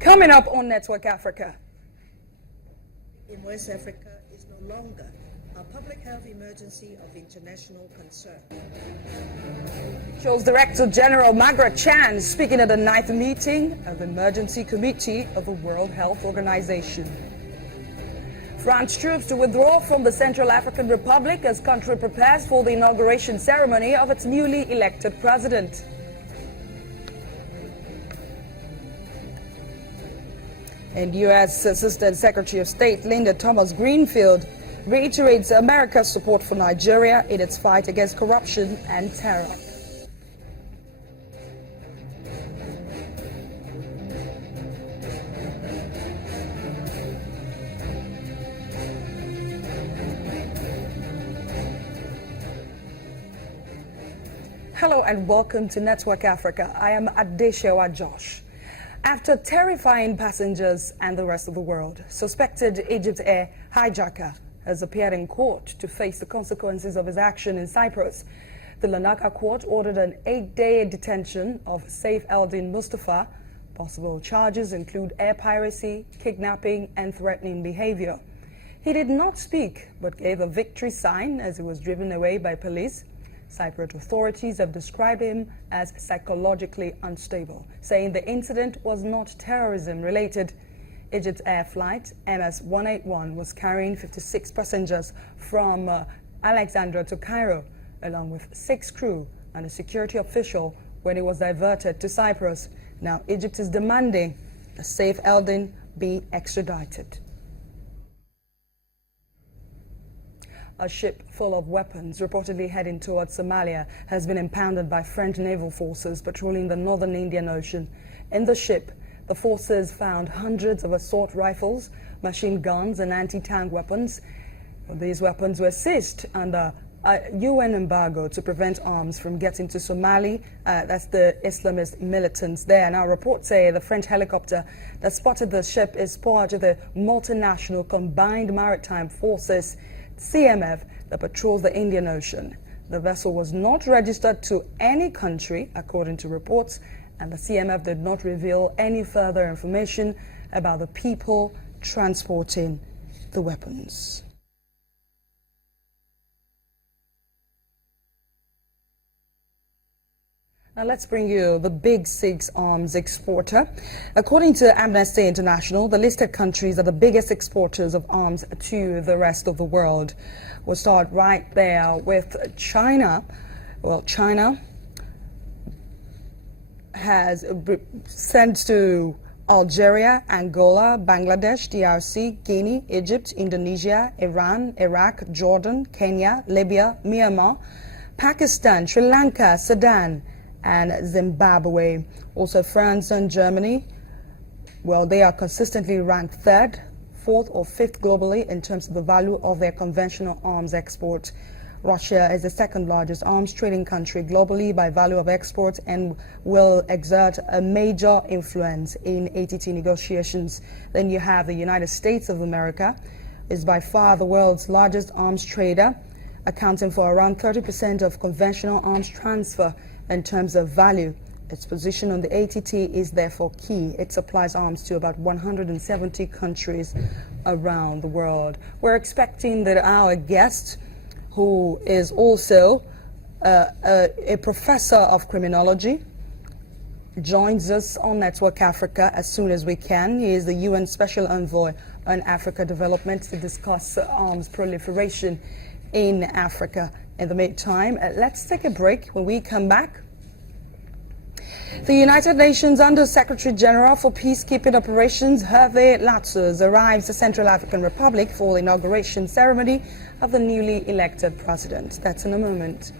Coming up on Network Africa. In West Africa is no longer a public health emergency of international concern. Shows Director General Margaret Chan speaking at the 9th meeting of the Emergency Committee of the World Health Organization. France troops to withdraw from the Central African Republic as country prepares for the inauguration ceremony of its newly elected president. And U.S. Assistant Secretary of State Linda Thomas-Greenfield reiterates America's support for Nigeria in its fight against corruption and terror. Hello and welcome to Network Africa. I am Adeshewa Josh. After terrifying passengers and the rest of the world, suspected Egypt Air hijacker has appeared in court to face the consequences of his action in Cyprus. The Larnaca court ordered an 8-day detention of Saif Eldin Mustafa. Possible charges include air piracy, kidnapping, and threatening behavior. He did not speak, but gave a victory sign as he was driven away by police. Cypriot authorities have described him as psychologically unstable, saying the incident was not terrorism-related. Egypt Air flight MS-181 was carrying 56 passengers from Alexandria to Cairo, along with 6 crew and a security official when it was diverted to Cyprus. Now Egypt is demanding that Saif Eldin be extradited. A ship full of weapons reportedly heading towards Somalia has been impounded by French naval forces patrolling the northern Indian Ocean. In the ship, the forces found hundreds of assault rifles, machine guns and anti-tank weapons. These weapons were seized under a UN embargo to prevent arms from getting to Somali. That's the Islamist militants there. Now reports say the French helicopter that spotted the ship is part of the multinational combined maritime forces CMF that patrols the Indian Ocean. The vessel was not registered to any country, according to reports, and the CMF did not reveal any further information about the people transporting the weapons. Now let's bring you the Big Six arms exporter. According to Amnesty International, the listed countries are the biggest exporters of arms to the rest of the world. We'll start right there with China. Well, China has sent to Algeria, Angola, Bangladesh, DRC, Guinea, Egypt, Indonesia, Iran, Iraq, Jordan, Kenya, Libya, Myanmar, Pakistan, Sri Lanka, Sudan, and Zimbabwe. Also France and Germany, well, they are consistently ranked 3rd, 4th or 5th globally in terms of the value of their conventional arms export. Russia is the 2nd largest arms trading country globally by value of exports and will exert a major influence in ATT negotiations. Then you have the United States of America, is by far the world's largest arms trader, accounting for around 30% of conventional arms transfer in terms of value. Its position on the ATT is therefore key. It supplies arms to about 170 countries around the world. We're expecting that our guest, who is also a professor of criminology, joins us on Network Africa as soon as we can. He is the UN Special Envoy on Africa Development to discuss arms proliferation in Africa. In the meantime, let's take a break. When we come back, the United Nations Under-Secretary General for Peacekeeping Operations, Hervé Latsous, arrives the Central African Republic for the inauguration ceremony of the newly elected president. That's in a moment.